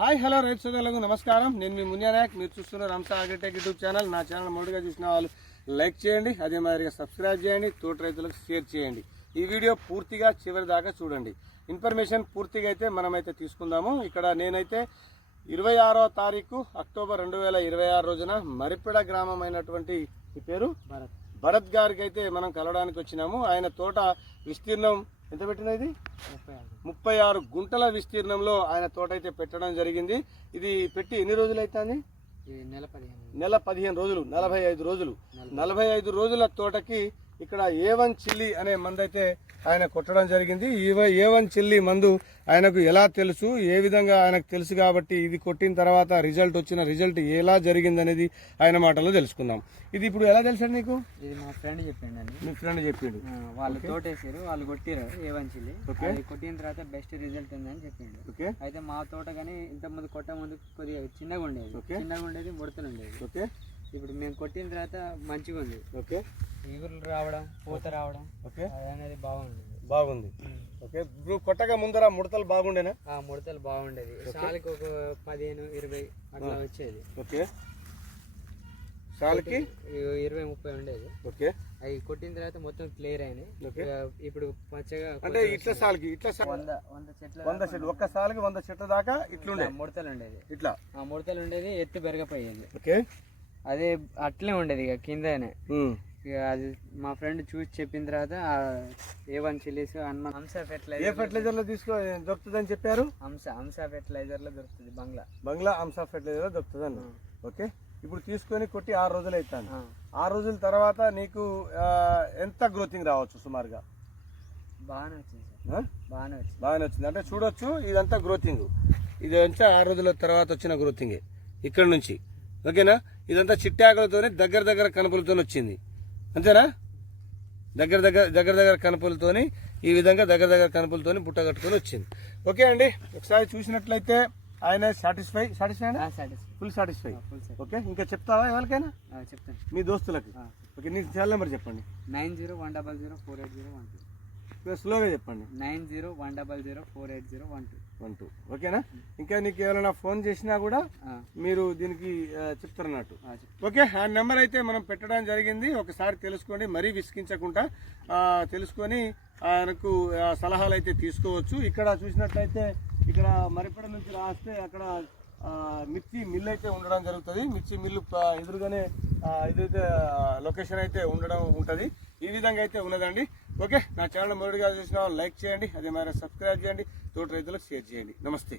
Hi hello రైతు సోదరులకు నమస్కారం. నేను మీ మునియా నాయక్. మీరు చూస్తున్న రంసా అగ్రిటెక్ యూట్యూబ్ ఛానల్. నా ఛానల్ మొదటిగా చూసిన వాళ్ళు లైక్ చేయండి అదే మాదిరిగా సబ్స్క్రైబ్ చేయండి తోటి రైతులకు షేర్ చేయండి. ఈ వీడియో పూర్తిగా చివరి దాకా చూడండి. ఇన్ఫర్మేషన్ పూర్తిగా అయితే మనమైతే తీసుకుందాము. ఇక్కడ నేనైతే ఇరవై ఆరో తారీఖు అక్టోబర్ రెండు వేల ఇరవై ఆరు రోజున మరిపెడ గ్రామం అయినటువంటి పేరు భరత్. భరత్ గారికి అయితే మనం కలవడానికి వచ్చినాము. ఆయన తోట విస్తీర్ణం ఎంత ముప్పై ఆరు. ముప్పై ఆరు గుంటల విస్తీర్ణంలో ఆయన తోట అయితే పెట్టడం జరిగింది. ఇది పెట్టి ఎన్ని రోజులు అవుతుంది ఇది నెల పదిహేను రోజులు. నలభై ఐదు రోజులు. నలభై ఐదు రోజుల తోటకి ఇక్కడ ఏ వన్ చిల్లి అనే మందు అయితే ఆయన కొట్టడం జరిగింది. ఈ ఏ వన్ చిల్లి మందు ఆయనకు ఎలా తెలుసు? ఏ విధంగా ఆయనకు తెలుసు కాబట్టి ఇది కొట్టిన తర్వాత రిజల్ట్ వచ్చిన రిజల్ట్ ఎలా జరిగింది అనేది ఆయన మాటలో తెలుసుకుందాం. ఇది ఇప్పుడు ఎలా తెలుసండి నీకు? ఇది మా ఫ్రెండ్ చెప్పిండండి. మీ ఫ్రెండ్ చెప్పిండు. వాళ్ళు తోటేసారు వాళ్ళు కొట్టిరు ఏ ఓకే. అది కొట్టిన తర్వాత బెస్ట్ రిజల్ట్ ఉందని చెప్పిండు. ఓకే. అయితే మా తోట కానీ ఇంత ముందు కొట్ట ముందు కొద్దిగా చిన్నగా ఉండేది. చిన్నగా ఉండేది ముడతలు ఉండేది ఓకే. ఇప్పుడు మేము కొట్టిన తర్వాత మంచిగా ఉంది. ఓకే. ఈగులు రావడం పూత రావడం ఓకే. అనేది బాగుంది. బాగుంది. ఓకే. ఇప్పుడు కొట్టగా ముందర ముడతలు బాగుండేనా? ఆ ముడతలు బాగుండేది. సాలికి ఒక పదిహేను ఇరవై అట్లా వచ్చేది. ఓకే. షాల్కి? ఇ- ఇరవై ముప్పై ఉండేది. ఓకే. అవి కొట్టిన తర్వాత మొత్తం క్లియర్ అయినాయి. ఇప్పుడు పచ్చగా అంటే ఇట్లా సాల్కి ఇట్లా సాల్ వంద వంద చెట్ల వంద చెట్లు ఒక్క సాల్కి వంద చెట్ల దాకా ఇట్లుండే. ముడతలు ఉండేది. ఇట్లా. ఆ ముడతలు ఉండేది ఎత్తు పెరగపోయేది. ఓకే. అదే అట్లే ఉండేది ఇక కిందనే. ఇక అది మా ఫ్రెండ్ చూసి చెప్పిన తర్వాత ఏ వన్ చిల్లీస్ హనుమాన్ హంస ఏ ఫెర్టిలైజర్ ఫెర్టిలైజర్లో తీసుకో దొరుకుతుందని చెప్పారు? హంస హంస ఫెర్టిలైజర్లో దొరుకుతుంది బంగ్లా. బంగ్లా అంశా ఫెర్టిలైజర్ దొరుకుతుంది అన్న ఓకే? ఇప్పుడు తీసుకొని కొట్టి ఆరు రోజులు అవుతాను ఆరు రోజుల తర్వాత నీకు ఎంత గ్రోతింగ్ రావచ్చు సుమారుగా? బాగానే వచ్చింది? బాగానే వచ్చింది. బాగానే వచ్చింది. అంటే చూడొచ్చు ఇదంతా గ్రోతింగ్ ఇది అంతా ఆరు రోజుల తర్వాత వచ్చిన గ్రోతింగే ఇక్కడ నుంచి. ఓకేనా? ఇదంతా చిట్టాకులతో దగ్గర దగ్గర కనుపులతో వచ్చింది. అంతేనా? దగ్గర దగ్గర దగ్గర దగ్గర కనుపులతోని ఈ విధంగా దగ్గర దగ్గర కనుపులతోని బుట్ట కట్టుకొని వచ్చింది. ఓకే అండి ఒకసారి చూసినట్లయితే ఆయన satisfy satisfy full satisfy okay ఇంకా చెప్తావా ఎవరికైనా? చెప్తాను. మీ దోస్తులకి. ఓకే నీకు సెల్ నెంబర్ చెప్పండి. Nine zero one double zero four eight zero one two స్లోగా చెప్పండి. Nine zero one double zero four eight zero one two. One two. ఓకేనా? ఇంకా నీకు ఎవరైనా ఫోన్ చేసినా కూడా మీరు దీనికి చెప్తారన్నట్టు. ఓకే ఆ నెంబర్ అయితే మనం పెట్టడం జరిగింది. ఒకసారి తెలుసుకోండి మరీ విసిగించకుండా తెలుసుకొని ఆయనకు సలహాలు అయితే తీసుకోవచ్చు. ఇక్కడ చూసినట్లయితే ఇక్కడ మరిపడ నుంచి రాస్తే అక్కడ మిర్చి మిల్ అయితే ఉండడం జరుగుతుంది. మిర్చి మిల్లు ఎదురుగానే ఇదైతే లొకేషన్ అయితే ఉండడం ఉంటుంది. ఈ విధంగా అయితే ఉన్నదండి. ఓకే నా ఛానల్ మొదటిగా చూసిన లైక్ చేయండి అదే మరి సబ్స్క్రైబ్ చేయండి తోటి రైతులకు షేర్ చేయండి. నమస్తే.